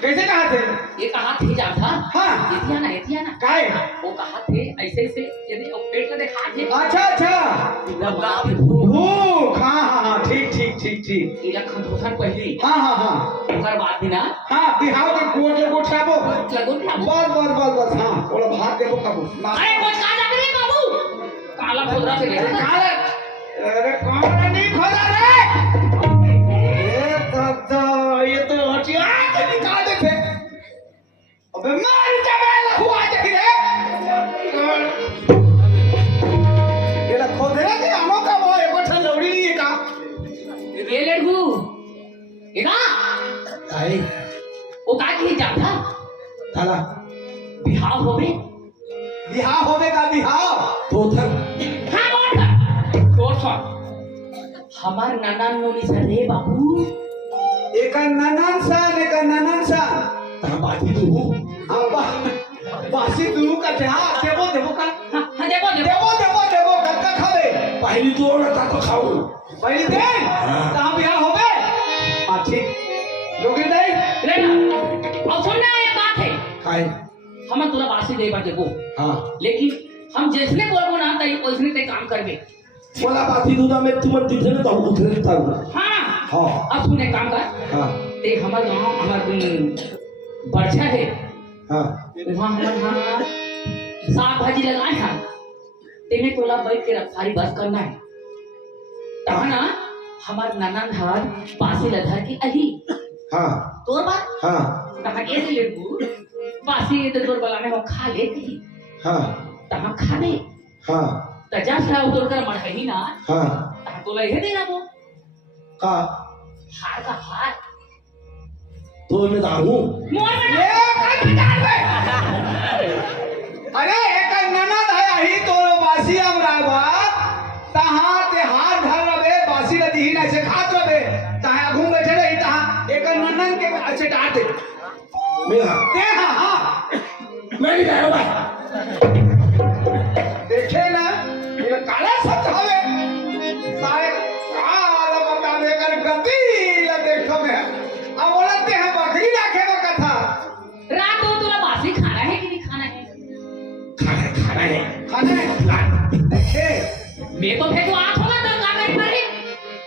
कैसे कहा थे? ये कहा थे जा था। हाँ एथिया ना काय वो कहा थे ऐसे ऐसे यदि पेट का देखा थे। अच्छा भूख। हाँ ठीक इला खंडोथन पहली। हाँ ओकर बाद ना हाँ बिहाव के कोट लगो ठाबो लगो बस हाँ बोला भात देबो कबू अरे कुछ कहा जा रे बाबू काला खोदरा से गया काला अरे काला नहीं खोदा रे ए दादा ये तो हटिया के निकाल दे थे अबे मार जमेला हुआ देख रे ये ला खोदरा के आनो का वो एक ठन लौड़ी नहीं का ये लड़कू इना आई वो का की जा था थाला बिहाव होवे का बिहाव तो था हां बोल तो था हमार नाना नोली से रे बाबू एक ननन सा ता बाती तू अब बासी दुनु का थे हां देबो का हां देबो कत्ता खावे पहली तो और ता तो खाओ पहली दे कहां बियाह होवे हां ठीक लोगे दे ले ना अब सुनना ये बात है काय हम तोरा बासी दे बाटे को हां लेकिन हम जैसने बोलबो ना तई ओसने ते काम करबे बोला बाती दूधा में तुम दिखे तो उठे था हां हां अब सुने काम कर हां ते हमार गांव हमार बरछा है हां वहां हमार साग भाजी लगाए हैं तेने तोला बैठ के रफारी बस करना है तब ना हमार नाना धार बासी लधा की अही हां तोर बात हां तहां ऐसे लेबू बासी तो तोर बलाने हो खा लेती हां तहां खाने हां तजा से उतर कर मढ़ही ना हां तहां तोला ये देना वो का हार का हार तो मैं दारू मोर में ए कल डाल बे अरे एक ननद है ही तोरो बासी हमरावा तहां ते हार धर रबे बासी लदी ही ना से खात रबे तहां घूम बैठे रही तहां एक ननन के अच्छे डांट दे मेरा दे हां मैं नहीं गया भाई देखे ना ये काला सच हवे सारे काला बता दे कर गति ल देखो में अब बोलते हैं बकरी रखे वो कथा रात को तोला बासी खाना है कि नहीं खाना है खाना है खाने देखे मैं तो भेजो आठ होगा तो का कर पड़े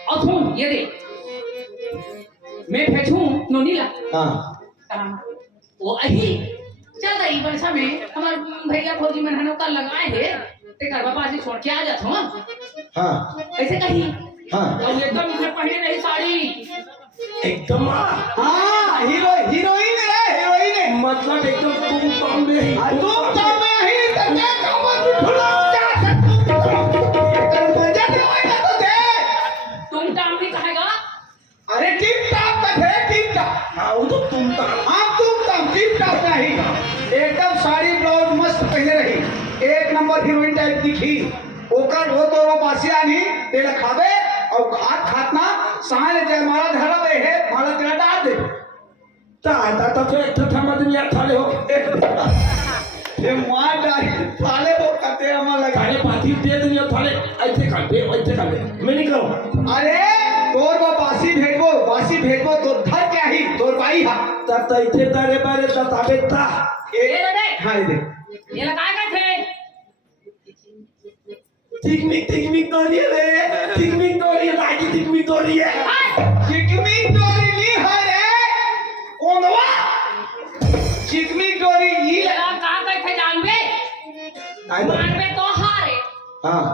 और सुन ये दे मैं भेजूं नोनीला हां वो अही चल रही वर्षा में हमार भैया फौजी में हनो का लगाए है ते घर बाबा से छोड़ के आ जात हूं हां ऐसे कही हां और एकदम इसे पहने रही साड़ी एकदम हाँ हीरोइन मतलब एकदम तुम काम में ही तुम तो मैं ही करने का मत भूलो कर मजा नहीं होएगा तो दे तुम टाइम भी कहेगा अरे टिप टॉप का थे टिप टॉप हां वो तो तुम का हाँ तुम तो टिप टॉप नहीं एकदम साड़ी ब्लाउज मस्त पहने रही एक नंबर हीरोइन टाइप दिखी ओकर हो तो वो बासिया नहीं तेरा खावे और खातना साले जयमाला धरा बे है माला तेरा डाल दे ता तो एक था मदन यार थाले हो ये मार डाल थाले वो कते हमारा लगा गाने पाती दे दियो थाले ऐसे काटे मैं नहीं करूं अरे तोर बासी भेजबो तो धर क्या ही तोर बाई हा तब तो इथे तारे बारे बतावे ता ये दे हां दे ये लगा के थे टिकमिक दौड़ी रे टिकमिक दौड़ी लागी टिकमिक दौड़ी है चिकमिक डोरी ली है रे कोंदवा चिकमिक डोरी ये ई लगा का थे जानबे मानबे तो हारे हां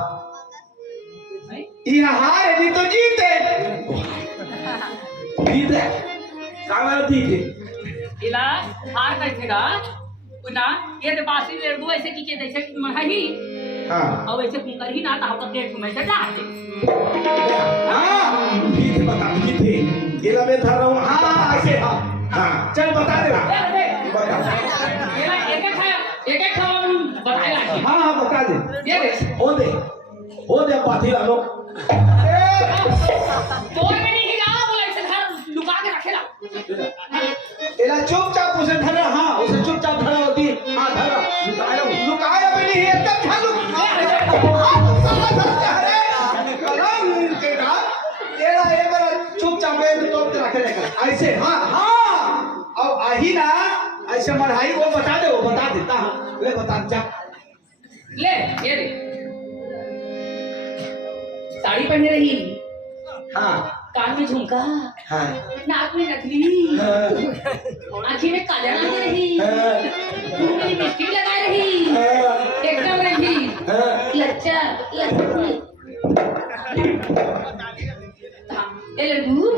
ई हार नहीं तो जीते दीदे काला दीदे इला हार कैसे गा ना ये तो बासी ले दो ऐसे की के जैसे मही हां अब ऐसे कुकर ही ना था का गेट में से डाल दे हां दीदे बता दीदे ये ला मैं धर रहा हूं हां ऐसे हां हां चल बता दे बता ये एक बताएगा हां बता दे ये दे ओ दे पाथी ला लो तोड़ में नहीं हिला बोला इसे घर लुका के रखेला एला चुपचाप उसे धरा हां उसे चुपचाप धरा होती हां धरा लुकाया भी नहीं एकदम ढालू कलम के का तेरा एक बार चुपचाप में तो रखे रहेगा ऐसे हां हां अब आही ना ऐसे मढ़ाई वो बता दे, वो बता देता हाँ ले बता जा। ले ये ले साड़ी पहने रही, हाँ कान में झुमका, हाँ नाक में नथनी, आँखी में काजल लगा रही, मुंह में लिपस्टिक लगा रही, एकदम रही लच्चा लच्ची। ये लड्डू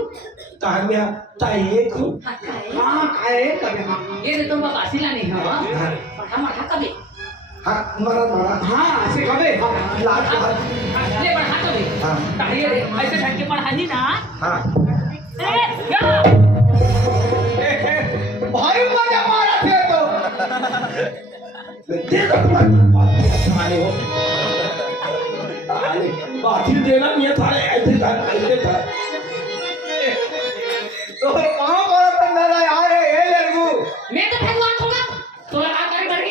तान्या ताये को हाँ खाए, हाँ खाए कभी हाँ ये तो तुम बासी लानी है हाँ माथा कभी हाँ मारा हाँ ऐसे कभी हाँ लाज के बाद ले बढ़ा कभी हाँ ताहिए रे ऐसे ढंग के पढ़ाई ना हाँ भाई मजा मारा थे तो दे दो थाने हो बाती देना नहीं थाने ऐसे था तो कहाँ पर बंदा यार ये लड़कू मैं तो भगवान होगा तो लगा कर कर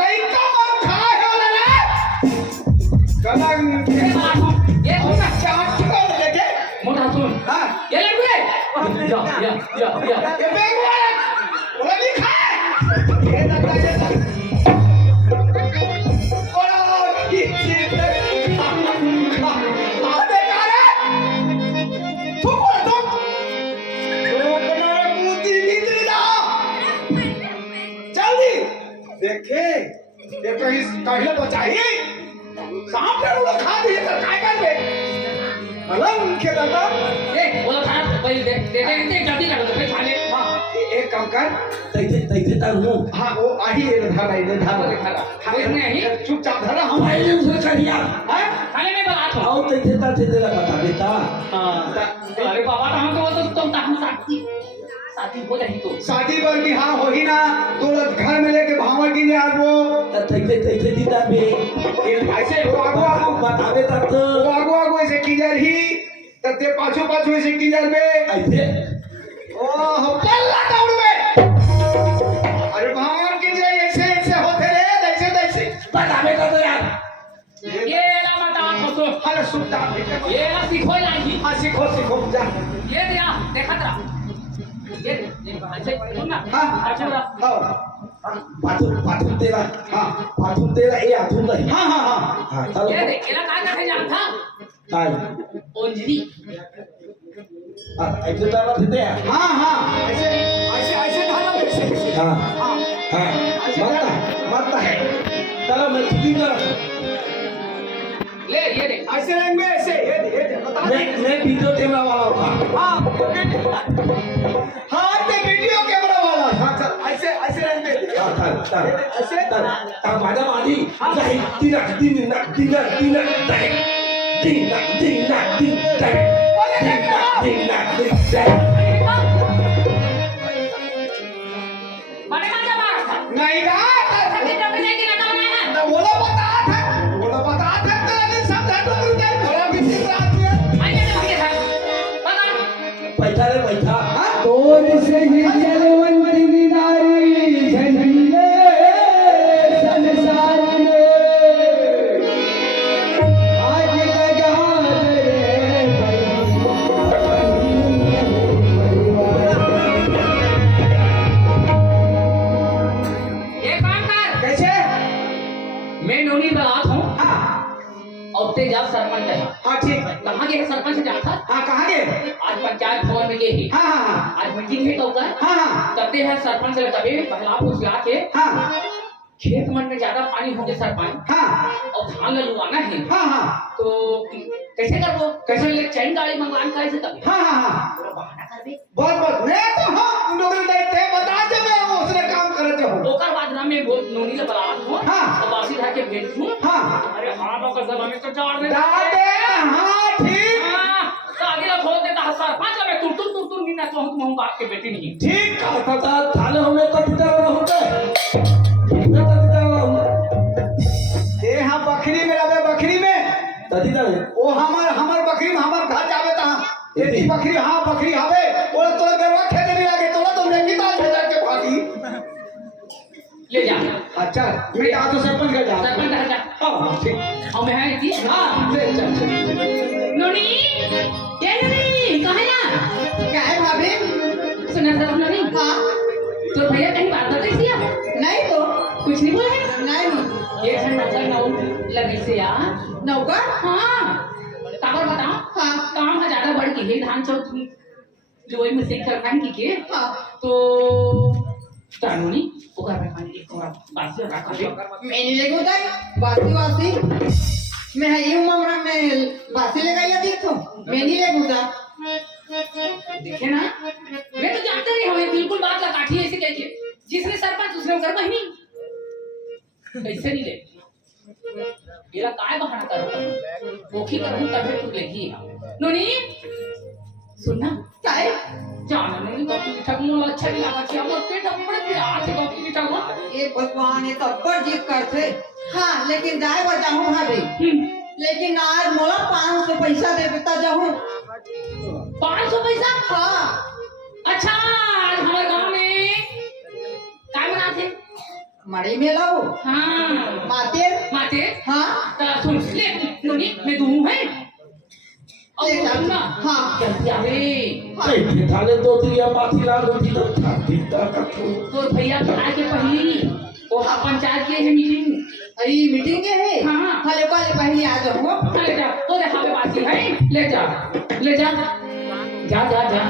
लड़का मत खाए हो ना कलंग ये सुन चाट कर लेके मोटा सुन हाँ ये लड्डू रे या ये बेग वाला वो नहीं खाए ये लगता है बड़ा किसी देखे ये कहीं कहीं बचाइए सांप ने उड़ा खा दिए तो काय कर बे अलग के दादा ए बोला था भाई दे जल्दी कर दो फिर खाने हां एक काम कर तैसे तारू हां वो आही ये धारा कोई नहीं आई चुपचाप धरा हम भाई ने उसे कर दिया हैं खाने में बात हो आओ तैसे ताते दे लगा बता बेटा हां अरे बाबा हम तो तुम साथी हो रही तो शादी पर की हाँ होगी ना तो घर में लेके भावर की यार वो तैसे दीदा बे ऐसे वो आगो बतावे तक तो वो आगो ऐसे किधर ही तते पाछो पाछो ऐसे किधर में ऐसे ओह पल्ला दौड़ में अरे भावर की जाए ऐसे ऐसे होते रे ऐसे बतावे तक तो यार ये ना मत तो अरे सुनता ये ना सीखो लागी हाँ सीखो जा ये दिया देखा तेरा ये ऐसे सुन ना हाँ अच्छा हाँ बाथरूम तेरा हाँ बाथरूम तेरा ये आथूम नहीं हाँ हाँ हाँ हाँ चलो ये देख ये कहां का है जान था ताई ओंजरी ऐसे तारा थे हाँ हाँ ऐसे धारा ऐसे हाँ हाँ हाँ मरता है चलो मैं छुट्टी कर ले ये देख ऐसे रंग में ऐसे ये बता दे मैं वीडियो कैमरा वाला हूँ हाँ ते वीडियो कैमरा वाला हाँ चल ऐसे रंग में ऐसे माझ्या मादी नाही तीन माने माने मारा था नहीं ना अभी तो नहीं कि ना बनाना तो बोला बता था तो नहीं समझा तो रुपए थोड़ा भी रात में आइए ना भाई था बता पैसा रे पैसा तोर से ही जलवंती नारी झंडे संसार में आज लगा रे ये काम कर कैसे मैं नोनी बात हूं हाँ और तेजाब सरपंच है हाँ ठीक कहां के सरपंच जाता हाँ कहाँ गए आज पंचायत भवन में गए ही हाँ हाँ हाँ आज मीटिंग है तो का हाँ हाँ करते हैं सरपंच से कभी बहला फुसला के हाँ खेत मन में ज्यादा पानी हो गया सरपंच हाँ और धान लुवाना है हाँ हाँ तो कैसे करबो कैसे ले चैन गाड़ी मंगवान कैसे कभी हाँ हाँ हाँ पूरा बहाना करबे बहुत मैं तो हाँ डोगरी देते बता दे मैं उसने काम करते हो ओकर बाद ना मैं नोनी ले बला हूं हाँ। और बासी धा के भेज दूं हाँ अरे हां लोग सब हमें तो चार दे दादे हाँ ठीक हां तो आगे ला छोड़ देता है सरपंच में तू नी ना तो हम बाप के बेटी नहीं ठीक आता थाने हमें तो पिता रहूंगा मैं तो पिता रहूंगा ये हाँ बकरी में रहे बकरी में दादी ना वो हमार बकरी में हमार घर जावे ता ये बकरी हाँ बकरी हवे वो तो गरवा खेते नहीं लगे तो नेंगी दाल भेजा के भागी ले जा अच्छा मैं आ तो सरपंच का जा सरपंच जा हाँ ठीक और मैं है थी हाँ चल नोनी ये नोनी कहां ना क्या है भाभी सुना सर हमने नहीं हाँ तो भैया कहीं बात बताई थी आप नहीं तो कुछ नहीं बोला है नहीं ये ठंड नौकर नौ लगी से यार नौकर हाँ काबर बताओ हाँ काम है ज्यादा बढ़ गई है धान चौक जो वही में से करना है कि के हाँ तो कानूनी ओकर में पानी एक और बात से रखा है मैंने ले गई बासी वासी मैं है यूं ममरा में बासी ले गई देख तो मैं नहीं ले गई देखे ना मैं तो जानते नहीं हमें बिल्कुल बात का काठी ऐसे कहिए जिसने सरपंच उसने कर बहिनी कैसे नहीं ले मेरा काय बहाना कर ओखी करूं तभी तू लेगी नोनी सुनना क्या है जाना नहीं कॉफी मीठा मोला अच्छा नहीं लगा कि हमर पेट बड़े पीड़ा आते कॉफी मीठा हुआ ये भगवान ये तब्बर जीत करते हाँ लेकिन जाए बचाऊं भाभी लेकिन आज मोला 500 पैसा दे देता जाऊं 500 पैसा हाँ अच्छा आज हमारे गांव में काय मनाते मड़ी में लाओ हाँ माते माते हाँ तो सुन ले नोनी मैं दूं है और ले जा। सुनना हाँ। जल्दी आवे नहीं थाने तो दिया माथी लाल होती तो था दिखता का तो भैया खाए के पहली वो पंचायत के है मीटिंग अरे मीटिंग के है हाँ। हले वाले पहले आ जाओ ले जा वो देखा पे बाकी है ले जा ले जा जा जा जा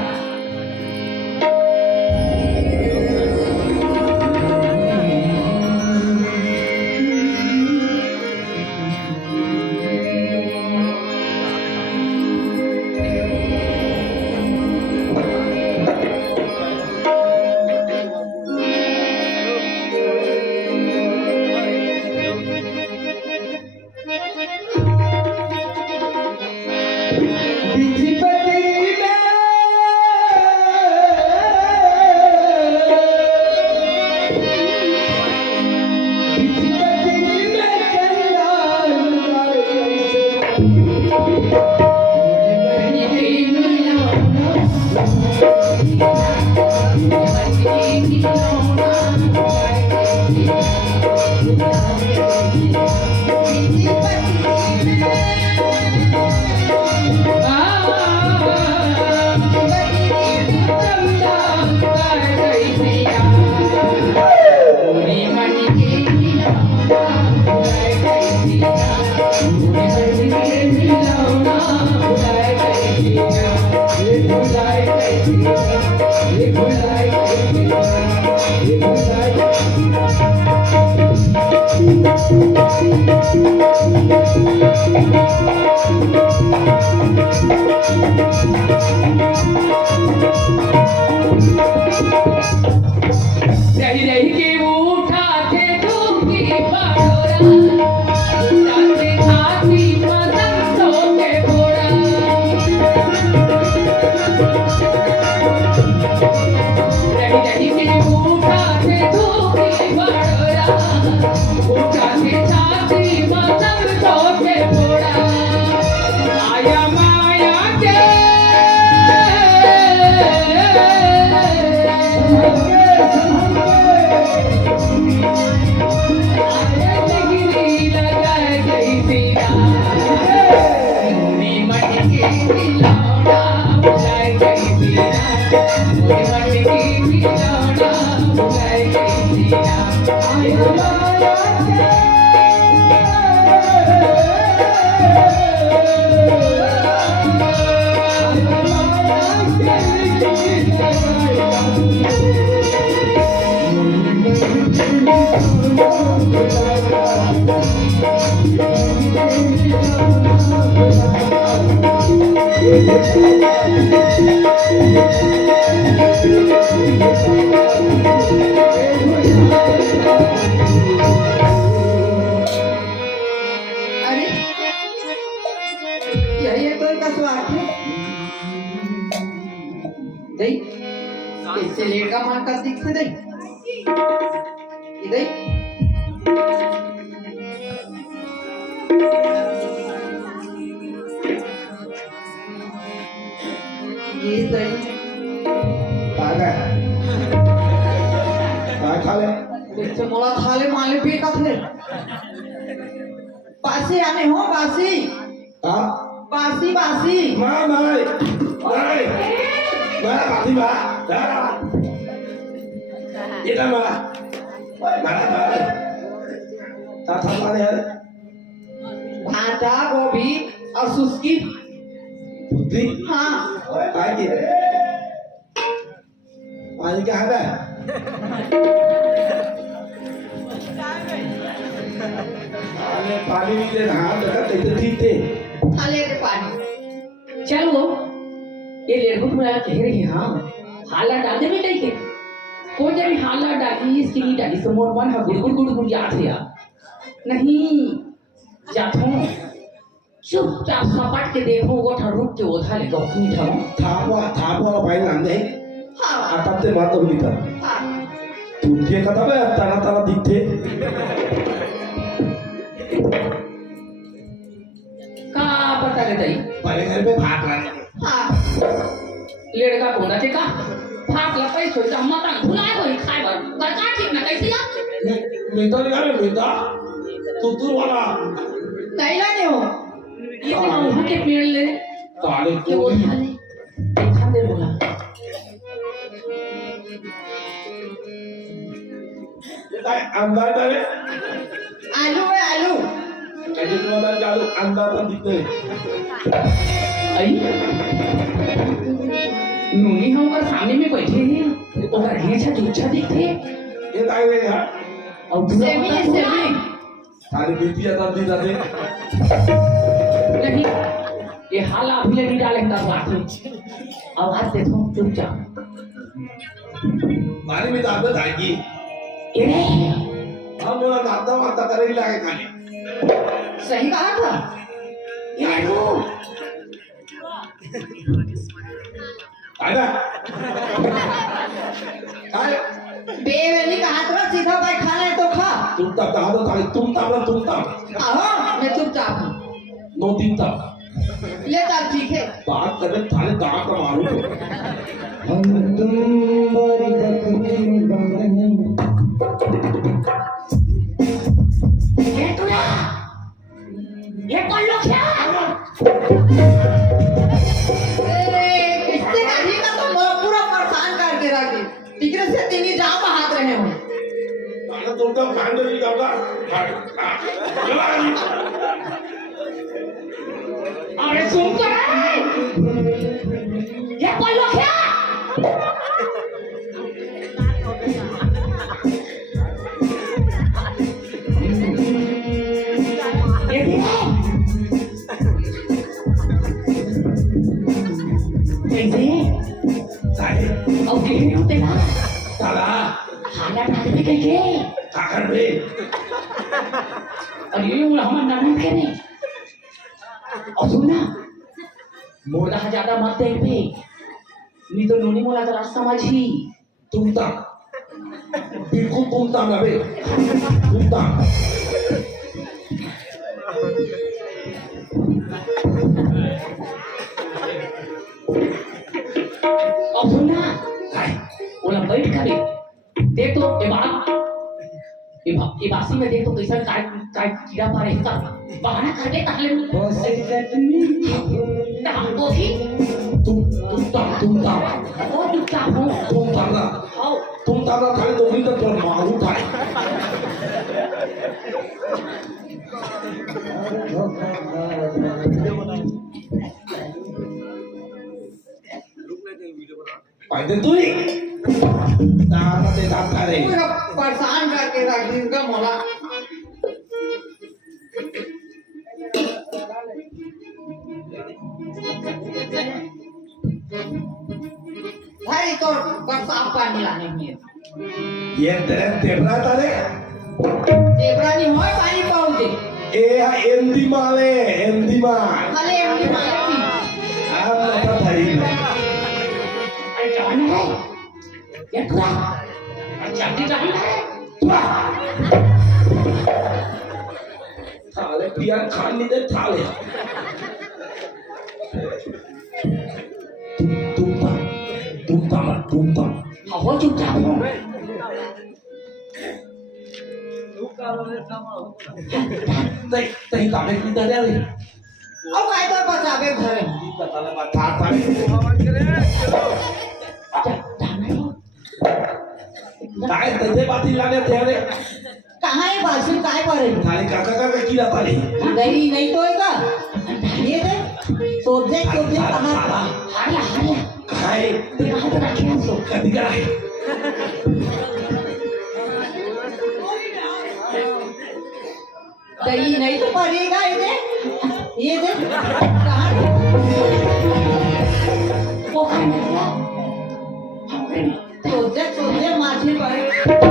रही रही के उठा थे धूपी बाड़ोरा उठाते हाथी पसंद सो के घोड़ा रही रही के उठा थे धूपी बाड़ोरा उठाते हाथी पसंद सो के घोड़ा आया माया के अरे यही एक कोई का स्वाद है दई इससे लेट का मान कर दिख से दई दई ये दई आ गए खा ले इससे मोला थाले माले पे का थे बासी आने हो बासी हाँ बासी बासी माँ माँ Mana mati ba? Dah. Kita mana? Mana mana? Tak sama ni. भाटा गोभी और सुस्की Putri. हाँ Pagi. Pagi kah ada? अरे पानी भी दे हाथ लगा तो ठीक थे खाले के पानी चलो ये लेडबू पूरा कह रही हाँ हाला डाल दे बेटे के कोई जब हाला डाली इसकी नहीं डाली तो मोर मन है गुड़ गुड़ गुड़ याद है यार नहीं जातो चुपचाप सपाट के देखो वो ठरुक के ओधा ले गौखनी ठरो था वो भाई नंदे हाँ आता ते मार तो नहीं था हाँ तुझे कथा बे ताना ताना दिखते का पता ले दई पहले घर पे भाग रहा हाँ लेड़का कोना के का भाग ला पैसो जम्मा ता भुलाए होई खाए बर बरका ठीक ना कैसे या मिलता नहीं यार मिलता तू वाला नहीं लाने हो ये भी वहां के पेड़ ले ताले के वो थाले देखा दे बोला अंदर डाले आलू है आलू ऐसे तो अंदर डालो अंदर तो दिखते आई नूनी हम पर सामने में बैठे हैं और अच्छा चुच्छा दिखते ये ताई ले यार और दूसरा सेमी है सेमी सारी बीती आता दी जाते नहीं ये हाला अभी लगी डाले का बात है आवाज देखो चुपचाप पानी में दाब धागी ए हम मेरा दादा माता करेगी लागे खाली सही कहा था ये लो आजा आए बेवेली कहा था सीधा भाई खाना है तो खा तुम तब कहा तो ताले तुम तब आहो मैं चुपचाप हूँ नो दिन तब ले तब ठीक है बात करने थाले दांत का मारू तो हम तुम बड़ी बकरी ये तुला ये कौन लोग क्या इससे गाड़ी का तो मोर पूरा परेशान करके रखी टिकरे से तीनी जाम हाथ रहे हो ताले तुम तब कांड नहीं करता चला अरे सुन कर ये कौन लोग क्या ये देखो कैसे ताले और कितने होते ना ताला खाना डाल में कैसे काकर बे और ये वो हमारा नाम के नहीं और सुनना मोला ज्यादा मत देख पे नहीं तो नोनी मोला तो रास्ता समझी तुम तब बिल्कुल तुम तब ना बे तुम तब और सुनना बोला बैठ कर देख तो ये बासी में देख तो कैसा काय काय कीड़ा मारे का बहाना कर दे ताले ना वो भी तुम तब वो चुपचाप हो तुम तब ना आओ तुम तब ना थाले तो नहीं तो मारू थाले पाइदे तू ही ताना ते दांत करे पूरा परेशान करके रख दी इनका मोला भाई तो बरसात पानी लाने में ये तेरे तेबरा तारे जेबरा नहीं हो पानी पाऊ दे ए एंदी माले एंदी माल खाले एमडी मारे की आप ना थारी अरे जान है ये पूरा जल्दी जान है थाले पियान खान नहीं दे थाले तुम हो चुपचाप हो đây đây cả đây chúng ta đây अब काय तो बचावे घरे काय तसे बाती लागले त्याने कहाँ है बाजू काय करे खाली काका का की रात आली गई नहीं तो का ये दे सोचे कहाँ हारला काय ते हात राखीन सो कधी काय गई नहीं तो पड़ेगा ये दे कहाँ वो काय म्हणला हमरे सोचे माझी पड़े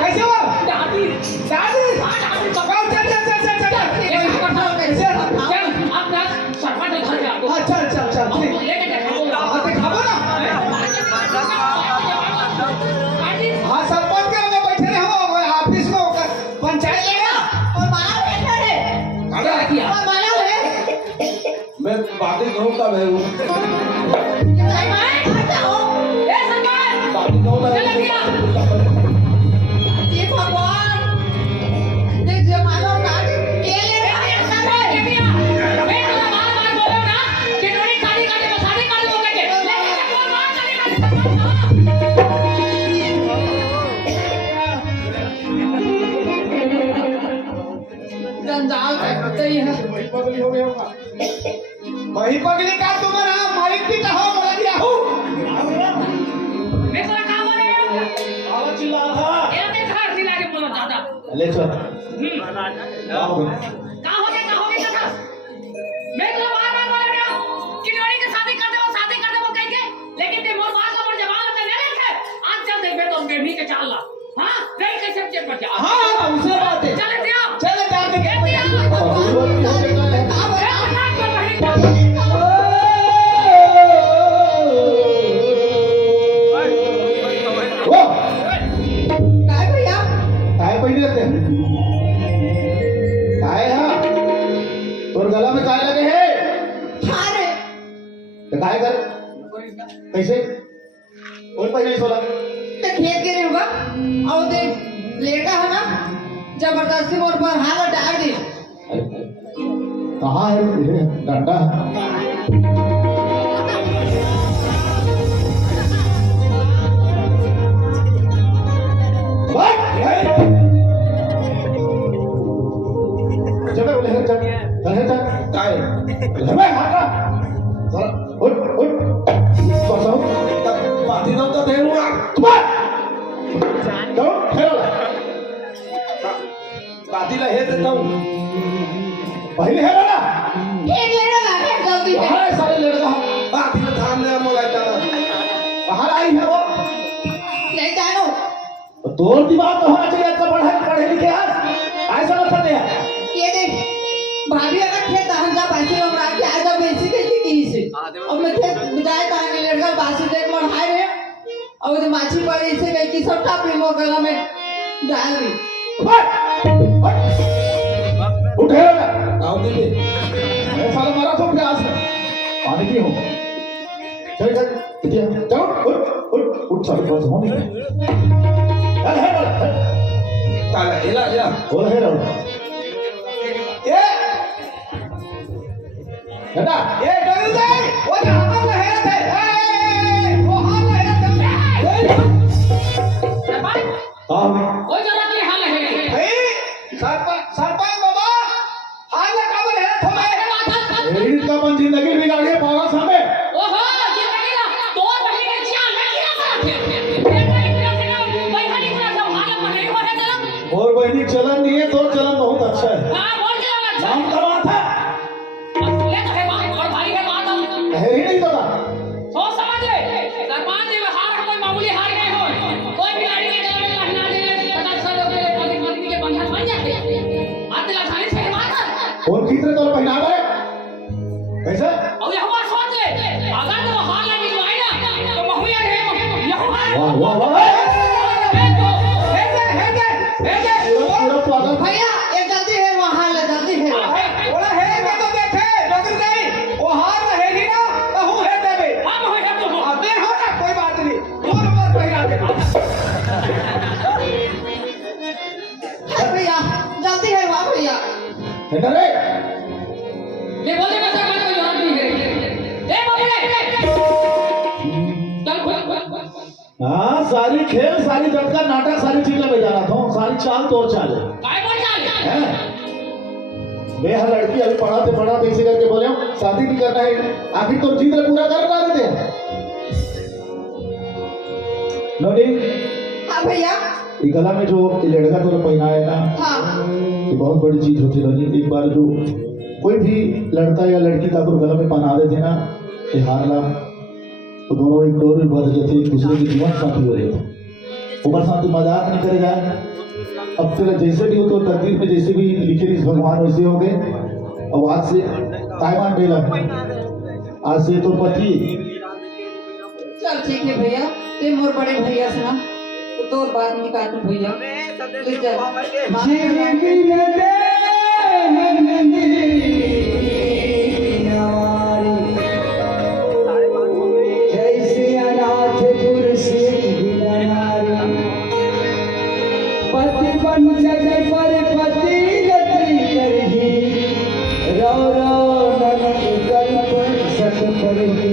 कैसे हो दादी चल चल चल ठीक हाँ ते खाबो ना हाँ सरपंच के अंदर बैठे रहे हम ऑफिस में होकर पंचायत में ना और माला बैठा है काका और माला है मैं बाती कहूं का मैं हूं बाती कहूं ये भगवान देख जो मानो काट ये ले जंजाल करते ही है वही पगली का तुम्हारा मालिक भी कहो बोला दिया हूँ आवाज चिल्ला रहा ले चल हाँ उसे बात है चल जाके वो काय भैया काय पहले रहते हैं काय हाँ तोर गला में काय लगे है हाँ रे तो काय कर कैसे कौन पहले सोला ते खेत गिरे होगा और दे लेटा है ना जबरदस्ती मोर पर हाथ डाल दी कहाँ है डंडा चलो बोले चल चल काय हमें मारा चल उठ उठ बसो बाती नव्हता देऊ तुम्हार तो खेलो बातीला हे देतो पहले है ना एक लेना ना फिर जल्दी से बाहर सारे लड़का बातीला थांबले मला त्याला बाहर आई है वो नहीं जानो तो तोर दिमाग तो होना चाहिए इतना पढ़े लिखे आज ऐसा मत कर दिया ये देख भाभी अगर खेत हंजा बासी में रात के आजा बेची गई थी से अब मैं खेत बुझाए कहां के लड़का बासी देख मोर हाय रे और वो माछी पर ऐसे गई कि सब टापी मो गला में डाल दी उठे गाव दिले मैं साला मारा तो प्रयास है पानी की हो चल चल इधर चल उठ उठ सारे पास होने चल है ताला एला या बोल है रो ये बेटा ये डर दे वो हाथ में है थे ए वो हाथ में है थे भाई सरपंच बाबा हाथ में कब है तुम्हें मेरी का मन जिंदगी बिगाड़ी है बाबा साहब और बहनी चलन नहीं है तो चलन बहुत अच्छा है नाम का बात है है ही नहीं पता और कितने तो पहना है कैसे वाह वाह वाह पूरा पागल भैया ये जल्दी है वहाँ ले जल्दी है बोला है मैं तो देखे डॉक्टर नहीं वो हार रहेगी ना तो हूँ है देवे हम हो या तो हो अब दे हो ना कोई बात नहीं दो नंबर पहिरा दे भैया जल्दी है वहाँ भैया है ना रे ले बोले मैं सब कोई जरूरत नहीं है ले बोले चल खोल हाँ सारी खेल सारी जग का नाटक सारी चीज में जाना था सारी चाल तोड़ चाल है काय बोल चाल हैं? मैं हर लड़की अभी पढ़ाते ऐसे करके बोले हो शादी नहीं करना है आखिर तो जीत पूरा कर रहा थे नोनी हाँ भैया ये गला में जो ये लड़का तो पहना है ना हाँ ये बहुत बड़ी चीज होती है एक बार जो कोई भी लड़का या लड़की का गला में पहना देते ना ये हारला तो दोनों एक डोर में बंध जाते एक दूसरे के जीवन साथी हो रहे ऊपर साथ मजाक नहीं करे जाए अब तेरा जैसे भी हो तो तकदीर में जैसे भी लिखे इस भगवान वैसे हो गए अब आज से ताइवान बेला आज से तो पति चल ठीक है भैया ते मोर बड़े भैया से ना तो और बात नहीं काटू भैया ले जा जैसे अनाथपुर से पति बन जगह पर पति गति करही रो रो ननक कल्प सत करही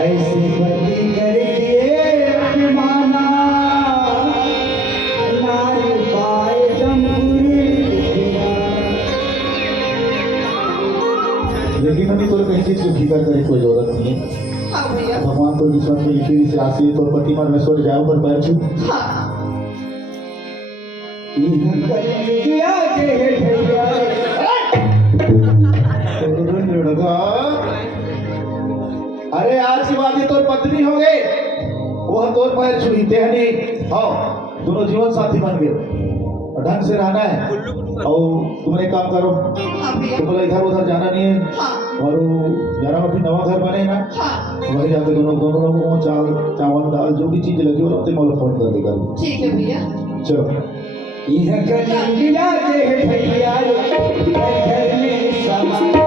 ऐसे पति करके अभिमाना नारी पाए जमपुरी लेकिन अभी तो कहीं चीज की फिक्र करे कोई जरूरत नहीं है हाँ भैया भगवान तो विश्वास में लिखी से आशी तो पति मन में स्वर्ग जाओ पर बैठ छू हाँ दिया के भैया लड़का अरे आज की बात ये तो पत्नी हो गई वो तोर पैर छुई तेहनी हाँ दोनों जीवन साथी बन गए और ढंग से रहना है और तुम एक काम करो हाँ भैया तुम्हें इधर उधर जाना नहीं है हाँ और जरा अभी नवा घर बने ना हाँ वही जाके दोनों दोनों लोगों को चावल दाल जो भी चीज लगी वो अपने मोल फोन कर देगा ठीक है भैया चलो यह कलिया के भैया घर में समा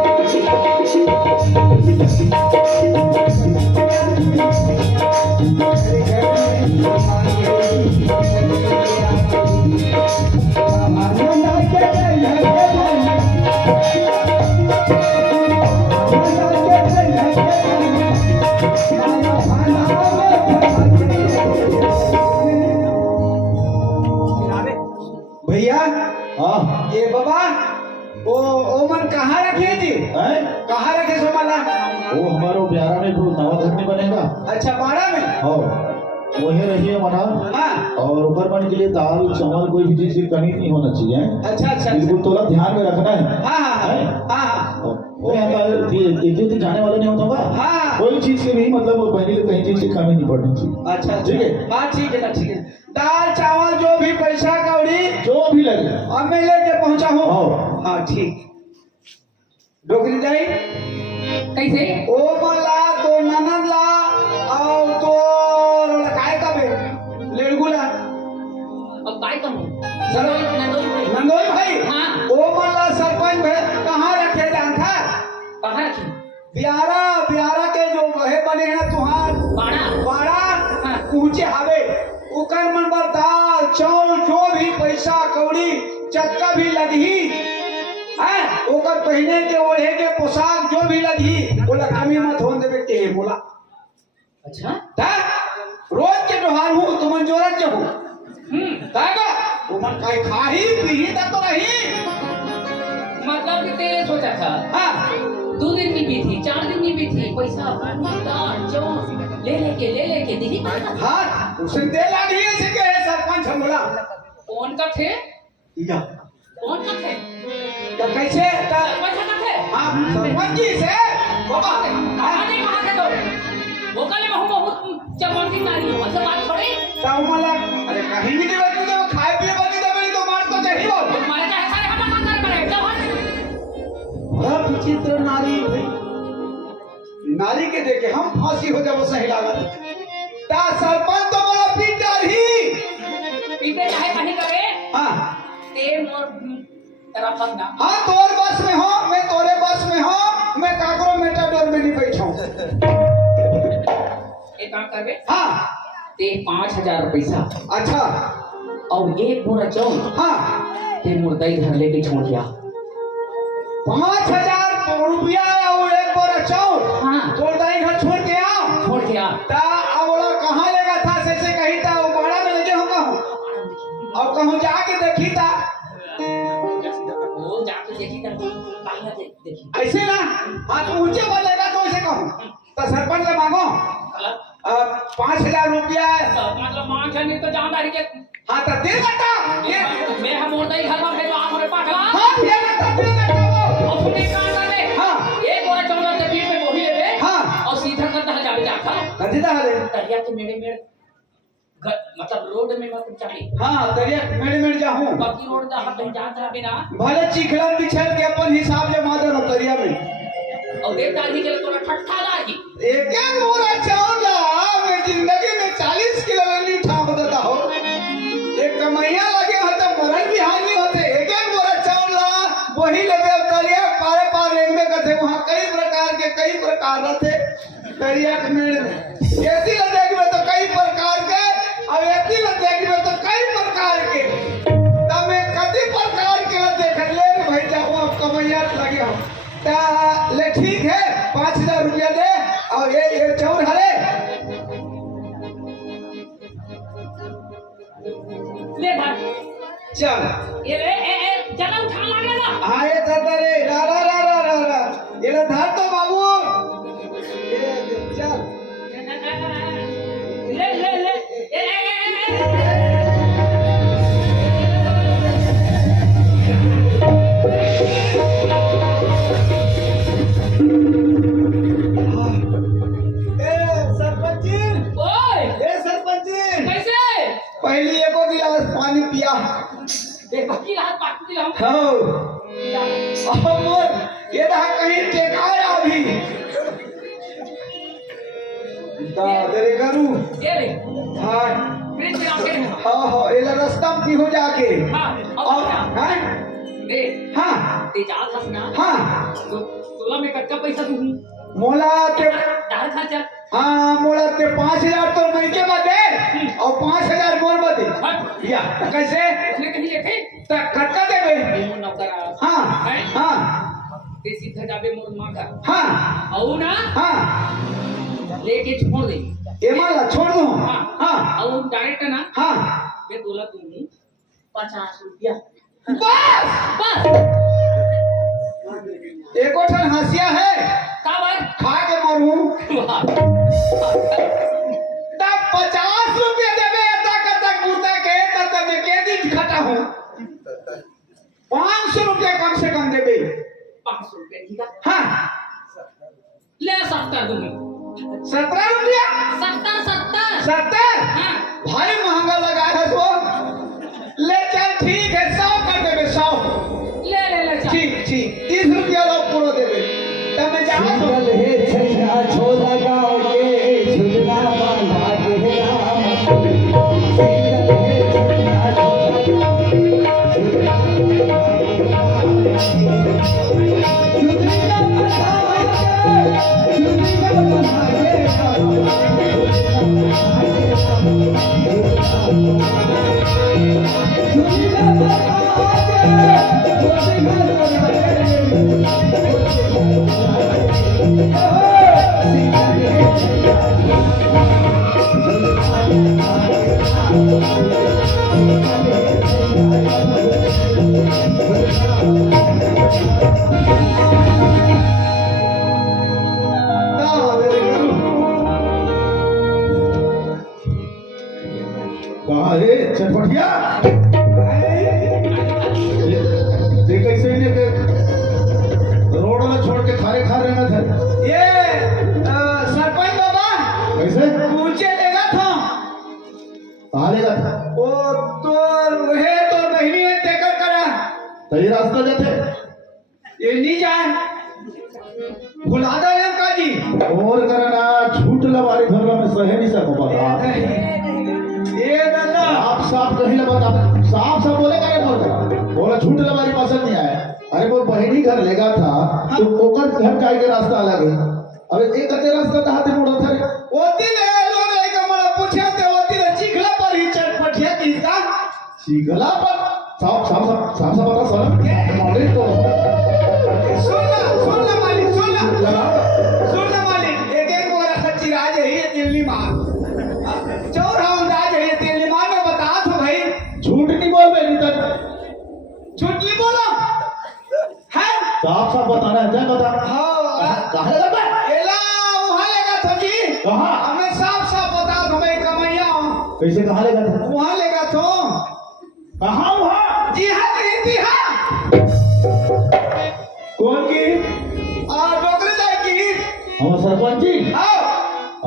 भैया हाँ ये बाबा वो ओमन कहाँ रखे जी हैं? कहाँ रखे सोमाला वो हमारा प्यारा में जो नवा घर नहीं बनेगा अच्छा 12 में हाँ वही रहिए मना हाँ और ऊपर बन के लिए दाल चावल कोई भी चीज की कमी नहीं होना चाहिए अच्छा अच्छा बिल्कुल थोड़ा ध्यान में रखना है हाँ हाँ हैं? हाँ हाँ वो यहाँ पर एक दिन जाने वाला नहीं होता होगा हाँ कोई चीज की भी मतलब वो पहले कहीं चीज की कमी नहीं पड़नी चाहिए अच्छा ठीक है हाँ ठीक है ना ठीक है दाल चावल जो भी पैसा कौड़ी जो भी लगे अब मैं लेके पहुंचा हूँ हाँ हाँ ठीक डोकरी जाई कैसे ओ मला तो ननद ला और तो काय का बे लेडगुला अब काय कहूं नंदोई नंदोई नंदोई भाई हाँ ओ मला सरपंच भाई कहाँ रखे जान था कहाँ रखी बियारा बियारा के जो वहे बने हैं तुहार बाड़ा बाड़ा हाँ। ऊंचे हावे उकर मन पर दाल चावल जो भी पैसा कौड़ी चक्का भी लगी है ओकर पहने के ओढ़े के पोशाक जो भी लगी बोला कमी मत होने देवे के बोला अच्छा ता रोज के व्यवहार हूँ तुम जोरत के हूँ तागा उमन काई खाही पीही तक तो नहीं मतलब कि तेरे सोचा था हाँ 2 दिन नहीं पी थी 4 दिन नहीं पी थी पैसा दाल चावल ले लेके दिखी हाँ उसे दे लगी ऐसे के है सरपंच हम बोला कौन का थे या कौन का थे तो कैसे ता पैसा का थे हाँ सरपंच जी से बाबा कहाँ नहीं कहाँ थे तो वो कल मैं बहुत चमकती नारी हूँ ऐसे बात थोड़ी ताऊ मला अरे कहीं भी नहीं बैठी तो खाए पिए वाली दबेली तो मार तो चाहिए हो तुम्हारे चाहे सारे हम अंदर मरे जाओ बड़ा विचित्र नारी भाई नारी के देखे हम फांसी हो जाए वो सही लागत ता सरपंच तो बोला पीपे चाहे कहीं करे हाँ ते मोर तरफ ना हाँ तोर बस में हो, मैं तोरे बस में हो, मैं काकरो मेटाडोर में नहीं बैठा हूँ। एक काम करबे हाँ ते 5000 पैसा अच्छा और एक बोरा चावल हाँ ते मोर दई घर लेके छोड़ दिया 5000 रुपया और एक बोरा चाउर हाँ तोर दाई घर छोड़ के आओ छोड़ दिया ता आवड़ा कहाँ लेगा था से कहीं था वो बड़ा में लगे हो कहूँ अब कहूँ जाके देखी था वो जाके देखी कर बाहर देखी ऐसे ना हाँ तो ऊंचे बोलेगा तो ऐसे कहूँ तो सरपंच से मांगो 5000 रुपया मतलब मां के नहीं तो जानदारी के हाँ तो दे देता ये मैं हम मोर दई घर में भेजो आप मोरे पाठला हाँ दे देता वो और सुने कान डाले हाँ एक बोरा चावल ते पीठ में वही ले हाँ और सीधा करता है जाके जाता कदी दा हले तरिया के मेरे मतलब रोड में मत चाहिए हाँ दरिया मेड़ जाऊँ बाकी रोड जहाँ कहीं जाता बिना भले चिखलन बिछल के अपन हिसाब से मादर हो दरिया में और देख दादी के तोरा ठट्ठा दादी एक एक बोरा चावल मैं जिंदगी में 40 किलो नहीं ठाक देता हो एक कमैया लगे हो तो मरण भी हानि होते एक एक बोरा चावल वही लगे दरिया पारे पार रेंगे करते वहाँ कई प्रकार रहते दरिया के मेड़ में ऐसी लगे में तो कई प्रकार के और ऐसी लगे में तो कई प्रकार के तब मैं कई प्रकार के देख ले भाई जाओ आप कमैया लगे हो ले ठीक है 5000 रुपया दे और ये चाउर हले ले भाई चल ये ए चला उठा लागेगा आए दादा रे रा रा रा रा रा रा ये ला धार तो बाबू ये चल ले सरपंच जी ओए ए सरपंच जी कैसे पहली एको गिलास पानी पिया देखो की रात पाती हम हाँ मोर ये रहा कहीं टेकाया अभी दादरे करू ये ले हाँ फ्रिज में रख के हाँ ये ला रास्ता में हो जाके हां और हाँ दे हाँ ते जा था ना हाँ तो तोला में कटका पैसा दूं मोला के डाल खर्चा हाँ मोला के 5000 तो मई के बाद दे और 5000 मोर बदे या कैसे उसने कहीं लेके तो खर्चा देबे मोर नौकर हाँ हाँ ते सीधा जाबे मोर मां का हाँ औ ना हाँ लेके छोड़ दे ये माला छोड़ दो हाँ हाँ और डायरेक्ट ना हाँ बे तोला तुम 50 रुपया बस बस एको ठन हंसिया है का बार खा के मरू तब 50 रुपया देबे तक तक बूता के तब मैं के दिन खटा हूँ 500 रुपया कम से कम देबे 500 रुपया ठीक है हाँ ले 70 दूंगी 17 रुपया 70 हाँ भारी महंगा लगा है तो ले चल ठीक है 100 कर देबे 100 ले चल ठीक 30 रुपया लोग पूरा देबे तब मैं जाऊँ शीतल है छैया छोला गाँव के झुलना वाला के राम शीतल है छैया छोला कहाँ है चटपटिया देख कैसे इन्हें के रोड में छोड़ के खारे खा रहना था ये सरपंच बाबा कैसे ऊंचे लेगा था कहाँ लेगा था वो तो है तो नहीं है देकर करा तो ये रास्ता जाते ये नहीं जाए भुला दो का जी और करना झूठ लवारी भरला में सहे नहीं सको बता ये दादा आप साफ कहीं ना बता, साफ साफ बोले करे बोल बोला झूठ हमारी पसंद नहीं आया। अरे वो बहनी घर लेगा था तो ओकर घर जाए के रास्ता अलग है। अबे एक कते रास्ता था हाथे मोड़ा था रे। ओती ले लोग एक हमरा पूछे ते ओती ले चिखला पर ही चटपटिया किसका सीखला पर साफ साफ साफ साफ साफ बता सर मॉडल तो सुन ना मालिक सुन ना मालिक एक एक बोरा खच्ची राज है ये दिल्ली मां चौराहा राज है ये दिल्ली मां में बता तो भाई झूठ नहीं बोल रहे इधर, झूठ नहीं बोलो है साफ साफ बताना है क्या बता। हां कहां लगा एला वहां लेगा था जी कहां हमें साफ साफ बता दो मैं कमैया कैसे कहां लगा था वहां लेगा तो कहां वहां जी हां जी हां कौन की और डोकरे जाए की हम सरपंच जी। आओ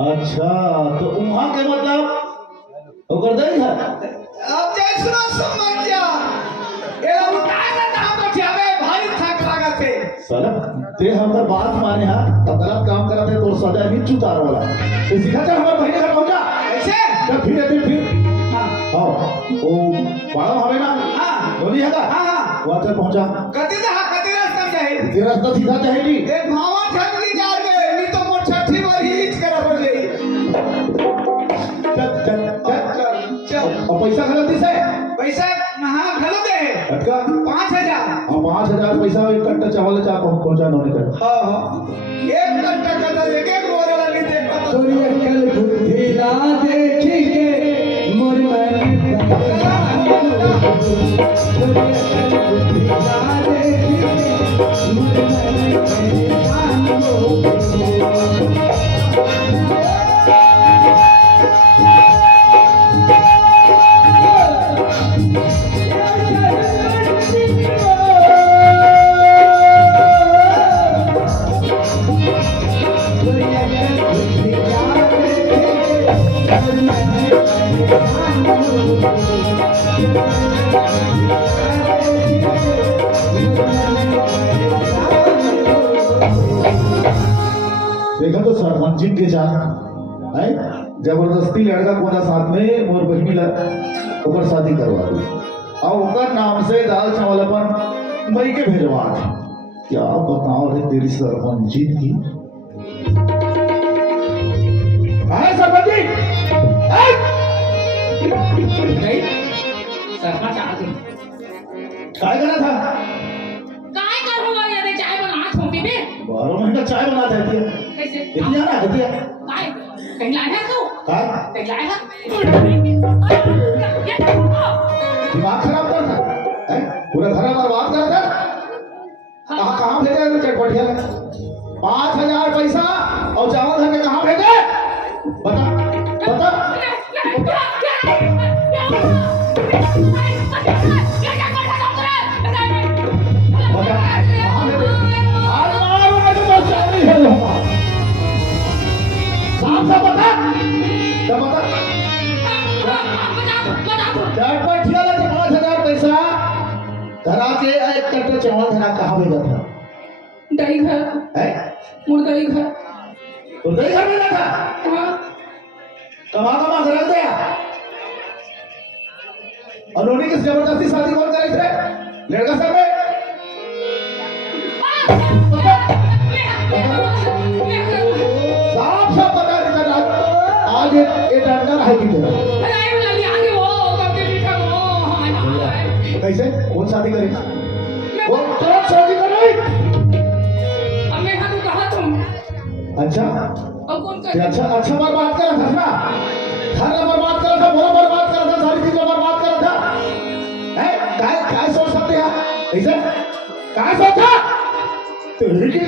अच्छा तो वहां के मतलब ओकर दई है अब जय सुनो समझ जा एला उठाए ना नाम बैठावे भारी थक लगा थे साला ते हमर बात माने हा तो गलत काम करा थे तो सजा भी चुतार वाला तो सीखा था हमारे बहने घर पहुंचा ऐसे जब फिर हां आओ ओ बड़ा हवे ना हां बोली है का हां वहां तक पहुंचा कति रास्ता जाए ये रास्ता सीधा चाहेगी एक मावा ठग दी जा गए नहीं तो मोर छठी बार हिच करा पड़ गई चल और पैसा गलती से पैसा हां घलो दे अटका 5000 और 5000 पैसा एक कट्टा चावल चा पहुंचा नोने कर हां हां एक कट्टा कदा एक एक बोरा वाली देख पता तोरी अक्कल बुद्धि ना देखी के मोर मन तोरी अक्कल बुद्धि ना देखी के मोर देखा तो सरपंच जी के जान है जबरदस्ती लड़का कोना साथ में मोर बहिनी ला ओकर शादी करवा दी और ओकर नाम से दाल चावल अपन मई के भेजवा दी। क्या बताओ रे तेरी सरपंच जी की है सरपंच जी नहीं सरपंच आ गए काय करना था काय कर हुआ ये चाय बना छोटी में 12 महीना चाय बना देती है कैसे इतनी आना देती है काय कहीं लाया है तू काय कहीं लाया है दिमाग खराब करता है पूरा घर बर्बाद कर कर कहाँ कहाँ भेजे रे चटपटिया 5000 पैसा और चावल घर के कहाँ भेजे बता बता बता कहाँ भेजे आज मारो मैं तो चावल ही है साफ साफ बता क्या बता चटपटिया लगे 5000 पैसा धरा के एक कट्टा चावल धरा कहाँ भेजा था दही घर है मुर्गा घर तो दही घर में था हाँ कमा कमा कर रख दिया और उन्हीं की जबरदस्ती शादी कौन करे थे लड़का सब में साफ साफ बता देता आज ये डंडा है कि तेरा कैसे कौन शादी करेगा वो कौन शादी करेगी अच्छा ये अच्छा बर्बाद कर रहा था ना घर बर्बाद कर रहा था बोला बर्बाद कर रहा था सारी चीजें बर्बाद कर रहा था है काय काय सोच सकते हैं ऐसे काय सोचा तेरी की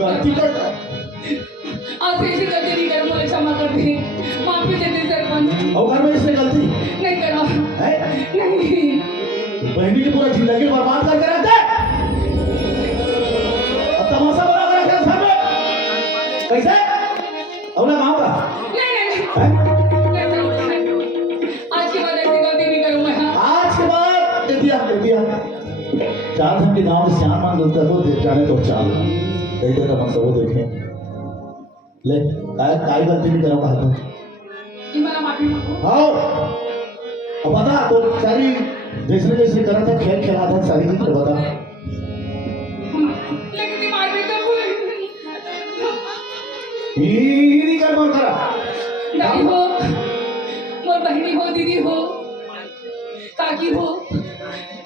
गलती कर आज ऐसी गलती नहीं कर मुझे क्षमा कर दे माफी दे दे सरपंच और घर में इसने गलती नहीं करा है नहीं बहनी की पूरा जिंदगी बर्बाद करके रहते अब तमाशा बना कर रखे घर में कैसे अपना गाँव का नहीं आज के बाद ऐसी गलती नहीं करूंगा आज के बाद दे दिया चार धन के गांव में श्याम मान बोलता तो देख जाने तो चाल देखते तो मन सब वो देखें ले काय गलती नहीं करो कहा ये मला माफी मांगो आओ अब बता तो सारी जैसे जैसे करा था खेल खेला था सारी चीज बता लेकिन ये मार भी तो कोई ही नहीं कर बोल करा दादी हो मोर बहनी हो दीदी हो काकी हो